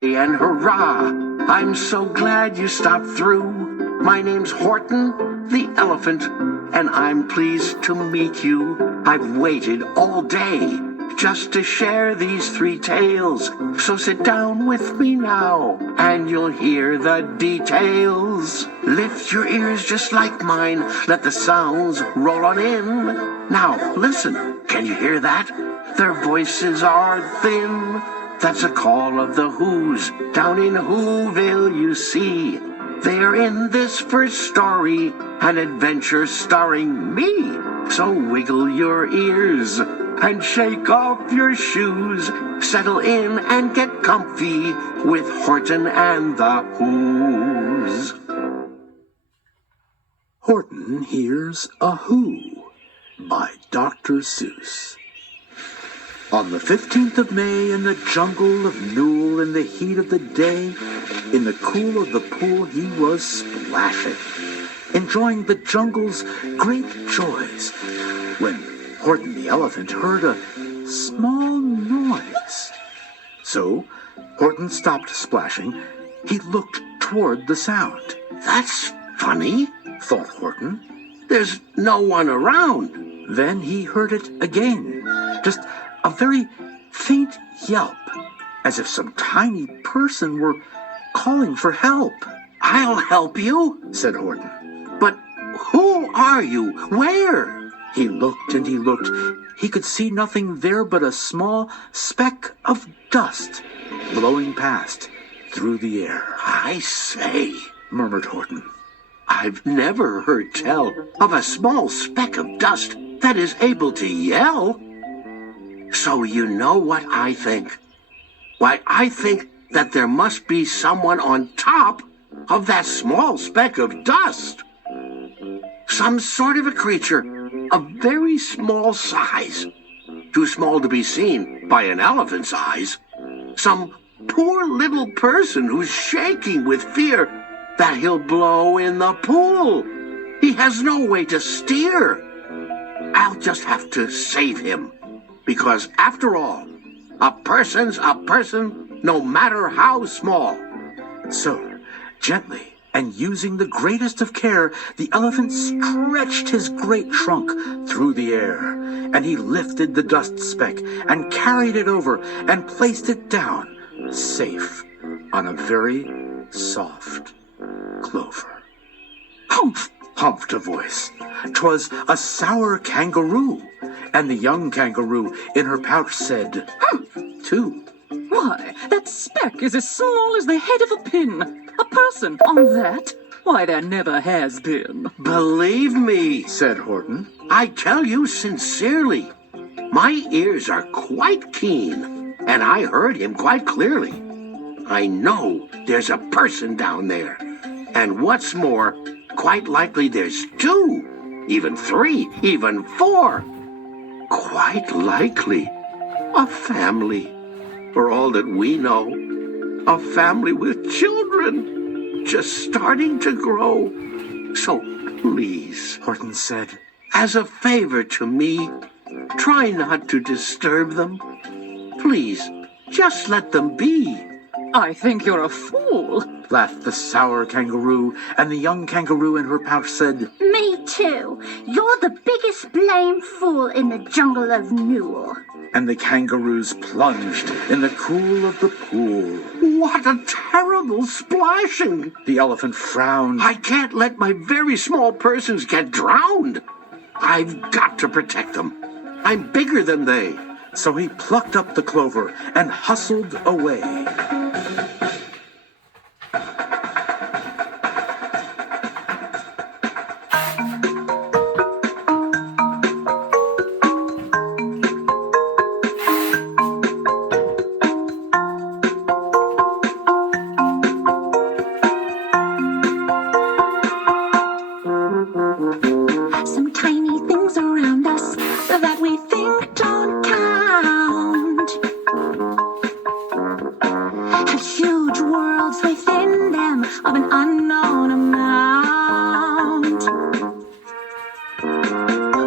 And hurrah! I'm so glad you stopped through. My name's Horton, the elephant, and I'm pleased to meet you. I've waited all day just to share these three tales. So sit down with me now, and you'll hear the details. Lift your ears just like mine. Let the sounds roll on in. Now, listen. Can you hear that? Their voices are thin. That's a call of the Whos down in Whoville, you see. They're in this first story, an adventure starring me. So wiggle your ears and shake off your shoes. Settle in and get comfy with Horton and the Whos. Horton Hears a Who by Dr. Seuss. On the 15th of May, in the Jungle of Nool, in the heat of the day, in the cool of the pool, he was splashing, enjoying the jungle's great joys, when Horton the elephant heard a small noise. So Horton stopped splashing. He looked toward the sound. That's funny, thought Horton. There's no one around. Then he heard it again, just a very faint yelp, as if some tiny person were calling for help. I'll help you, said Horton. But who are you? Where? He looked and he looked. He could see nothing there but a small speck of dust blowing past through the air. I say, murmured Horton. I've never heard tell of a small speck of dust that is able to yell. So you know what I think? Why, I think that there must be someone on top of that small speck of dust. Some sort of a creature of very small size. Too small to be seen by an elephant's eyes. Some poor little person who's shaking with fear that he'll blow in the pool. He has no way to steer. I'll just have to save him. Because, after all, a person's a person, no matter how small. So, gently and using the greatest of care, the elephant stretched his great trunk through the air, and he lifted the dust speck and carried it over and placed it down, safe, on a very soft clover. Humph! Humphed a voice. 'Twas a sour kangaroo, and the young kangaroo in her pouch said, Humph! too. Why, that speck is as small as the head of a pin. A person on that? Why, there never has been. Believe me, said Horton. I tell you sincerely, my ears are quite keen, and I heard him quite clearly. I know there's a person down there, and what's more, quite likely there's two, even three, even four. Quite likely a family. For all that we know, a family with children just starting to grow. So please, Horton said, as a favor to me, try not to disturb them. Please, just let them be. I think you're a fool, laughed the sour kangaroo, and the young kangaroo in her pouch said, Me too. You're the biggest blame fool in the Jungle of Nool. And the kangaroos plunged in the cool of the pool. What a terrible splashing! The elephant frowned. I can't let my very small persons get drowned. I've got to protect them. I'm bigger than they. So he plucked up the clover and hustled away. Some tiny things around us that we think don't count have huge worlds within them of an unknown amount.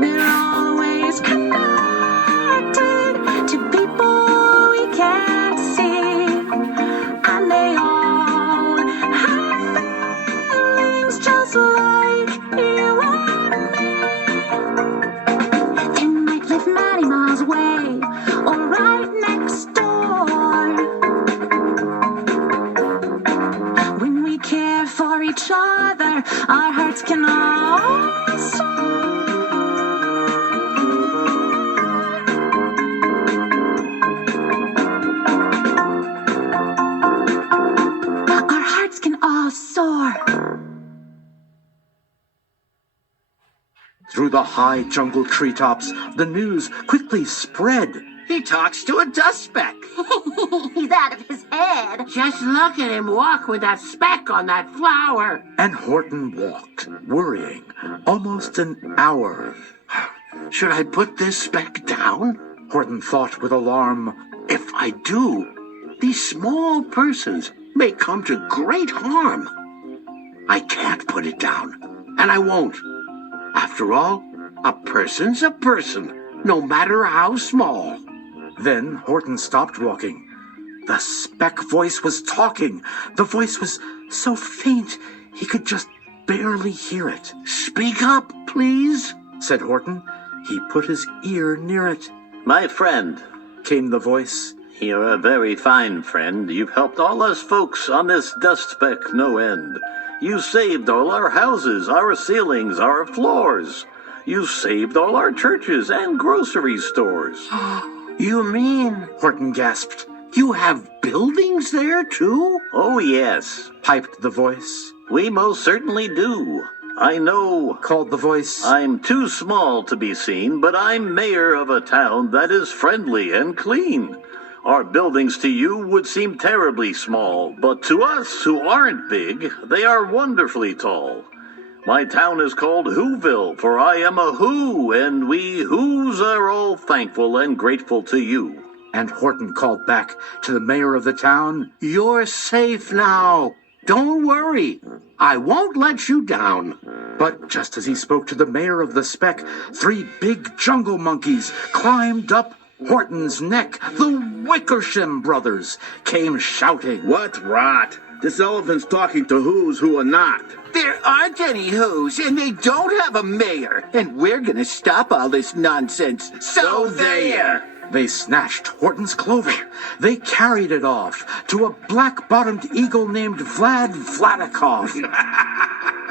They're always connected to people we can't see, and each other. Our hearts can all soar. Our hearts can all soar. Through the high jungle treetops, the news quickly spread. He talks to a dust speck. He's out of his head. Just look at him walk with that speck on that flower. And Horton walked, worrying, almost an hour. Should I put this speck down? Horton thought with alarm. If I do, these small persons may come to great harm. I can't put it down, and I won't. After all, a person's a person, no matter how small. Then Horton stopped walking. The speck voice was talking. The voice was so faint he could just barely hear it. Speak up, please, said Horton. He put his ear near it. My friend, came the voice. You're a very fine friend. You've helped all us folks on this dust speck no end. You saved all our houses, our ceilings, our floors. You saved all our churches and grocery stores. You mean, Horton gasped, you have buildings there, too? Oh, yes, piped the voice. We most certainly do. I know, called the voice. I'm too small to be seen, but I'm mayor of a town that is friendly and clean. Our buildings to you would seem terribly small, but to us who aren't big, they are wonderfully tall. My town is called Whoville, for I am a Who, and we Whos are all thankful and grateful to you. And Horton called back to the mayor of the town, You're safe now. Don't worry. I won't let you down. But just as he spoke to the mayor of the speck, 3 big jungle monkeys climbed up Horton's neck. The Wickersham brothers came shouting. What rot! This elephant's talking to Whos who are not. There aren't any Whos, and they don't have a mayor. And we're gonna stop all this nonsense. So there! They snatched Horton's clover. They carried it off to a black-bottomed eagle named Vlad Vladikov.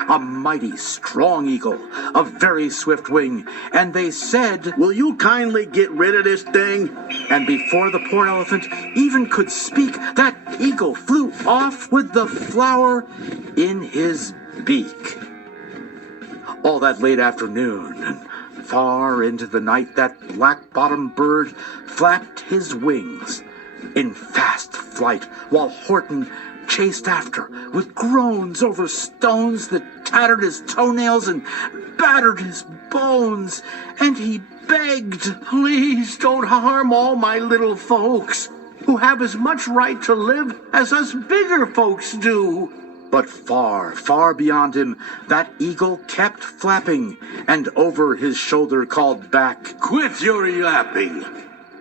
A mighty, strong eagle, a very swift wing. And they said, Will you kindly get rid of this thing? And before the poor elephant even could speak, that eagle flew off with the flower in his beak. All that late afternoon, and far into the night, that black-bottomed bird flapped his wings in fast flight, while Horton chased after with groans over stones that tattered his toenails and battered his bones. And he begged, Please don't harm all my little folks, who have as much right to live as us bigger folks do. But far, far beyond him, that eagle kept flapping, and over his shoulder called back, Quit your yapping.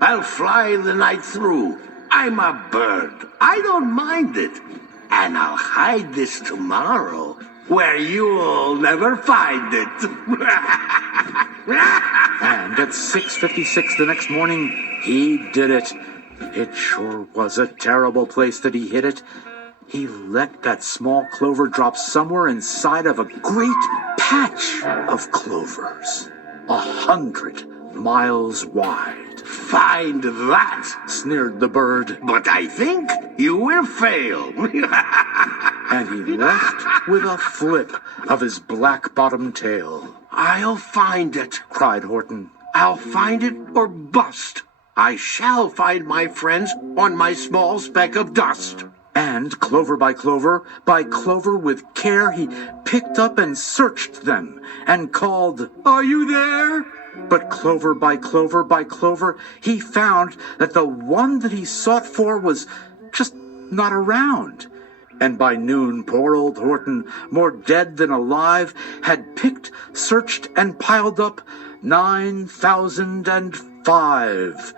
I'll fly the night through. I'm a bird. I don't mind it. And I'll hide this tomorrow where you'll never find it. And at 6:56 the next morning, he did it. It sure was a terrible place that he hid it. He let that small clover drop somewhere inside of a great patch of clovers, 100 miles wide. Find that, sneered the bird. But I think you will fail. And he left with a flip of his black-bottomed tail. I'll find it, cried Horton. I'll find it or bust. I shall find my friends on my small speck of dust. And clover by clover with care, he picked up and searched them and called, Are you there? But clover by clover, he found that the one that he sought for was just not around. And by noon, poor old Horton, more dead than alive, had picked, searched, and piled up 9,005.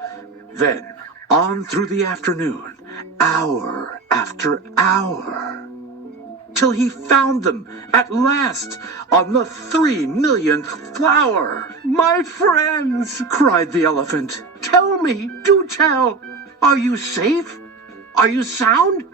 Then, on through the afternoon, hour after hour, till he found them at last on the 3 millionth flower. My friends, cried the elephant. Tell me, do tell. Are you safe? Are you sound?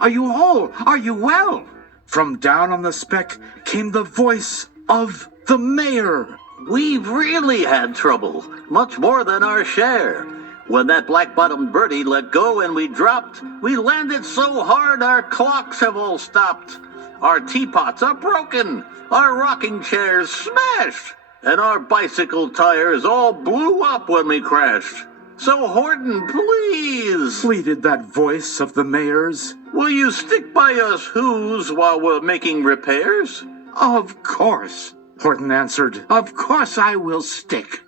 Are you whole? Are you well? From down on the speck came the voice of the mayor. We've really had trouble, much more than our share. When that black-bottomed birdie let go and we dropped, we landed so hard our clocks have all stopped. Our teapots are broken, our rocking chairs smashed, and our bicycle tires all blew up when we crashed. So Horton, please, Pleaded that voice of the mayor's. will you stick by us Whos while we're making repairs? Of course. Horton answered. Of course I will stick.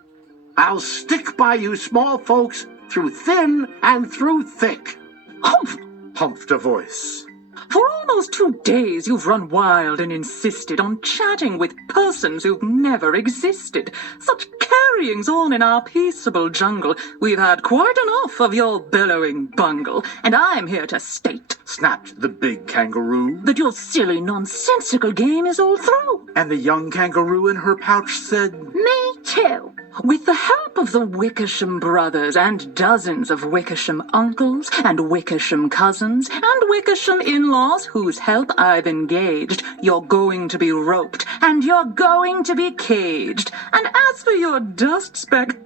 I'll stick by you small folks through thin and through thick. Humph! Humphed a voice. For almost 2 days you've run wild and insisted on chatting with persons who've never existed. Such carryings on in our peaceable jungle. We've had quite enough of your bellowing bungle, and I'm here to state Snapped the big kangaroo. that your silly nonsensical game is all through. And the young kangaroo in her pouch said, Me too. With the help of the Wickersham brothers and dozens of Wickersham uncles and Wickersham cousins and Wickersham in-laws whose help I've engaged, you're going to be roped and you're going to be caged. And as for your dust speck,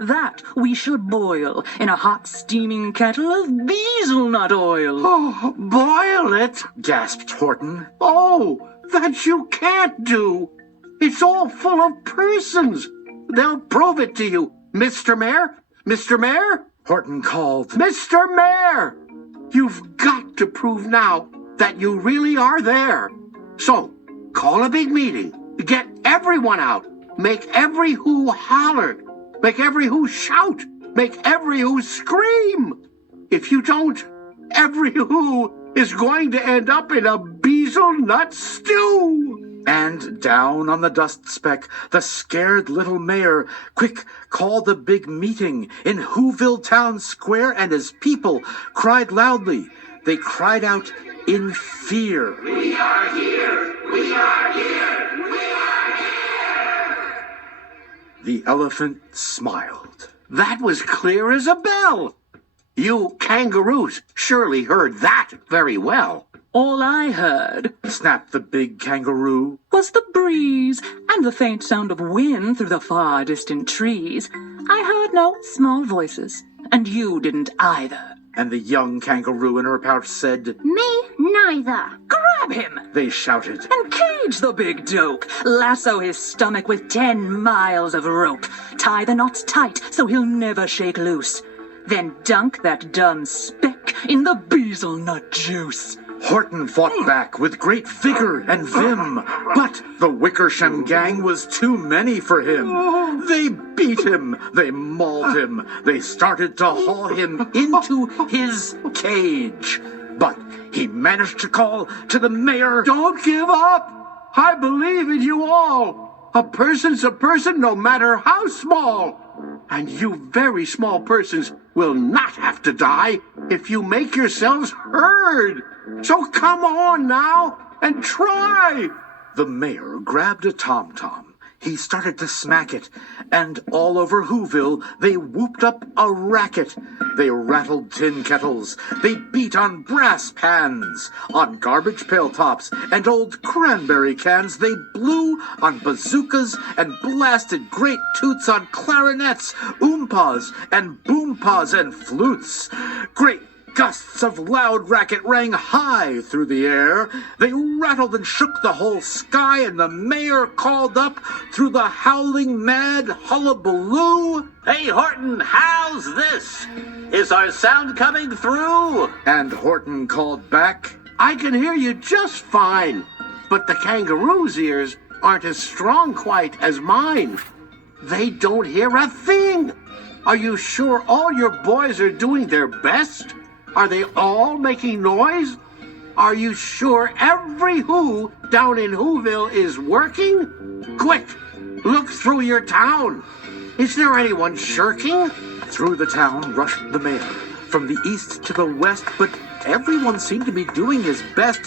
that we shall boil in a hot steaming kettle of beezelnut oil. Oh, boil it? gasped Horton. Oh, that you can't do. It's all full of persons. They'll prove it to you. Mr. Mayor? Mr. Mayor? Horton called. Mr. Mayor! You've got to prove now that you really are there. So, call a big meeting. Get everyone out. Make every who holler. Make every who shout. Make every who scream. If you don't, every who is going to end up in a beezelnut stew. And down on the dust speck, the scared little mayor quick called a big meeting in Whoville town square, and his people cried loudly. They cried out in fear. We are here. We are here. We are here. The elephant smiled. That was clear as a bell. You kangaroos surely heard that very well. All I heard Snapped the big kangaroo. was the breeze and the faint sound of wind through the far distant trees. I heard no small voices, and you didn't either. And the young kangaroo in her pouch said, Me neither. Grab him they shouted. and cage the big dope. Lasso his stomach with 10 miles of rope. Tie the knots tight so he'll never shake loose. Then dunk that dumb speck in the beezelnut juice. Horton fought back with great vigor and vim, but the Wickersham gang was too many for him. They beat him, they mauled him, they started to haul him into his cage. But he managed to call to the mayor, Don't give up. I believe in you all. A person's a person no matter how small. And you very small persons will not have to die if you make yourselves heard. So come on now and try. The mayor grabbed a tom-tom. He started to smack it, and all over Whoville they whooped up a racket. They rattled tin kettles, they beat on brass pans, on garbage pail tops and old cranberry cans. They blew on bazookas and blasted great toots on clarinets, oompas and boompas and flutes. Great gusts of loud racket rang high through the air. They rattled and shook the whole sky, and the mayor called up through the howling mad hullabaloo. Hey, Horton, how's this? Is our sound coming through? And Horton called back, I can hear you just fine, but the kangaroo's ears aren't as strong quite as mine. They don't hear a thing. Are you sure all your boys are doing their best? Are they all making noise? Are you sure every who down in Whoville is working? Quick, look through your town. Is there anyone shirking? Through the town rushed the mayor, from the east to the west, but everyone seemed to be doing his best.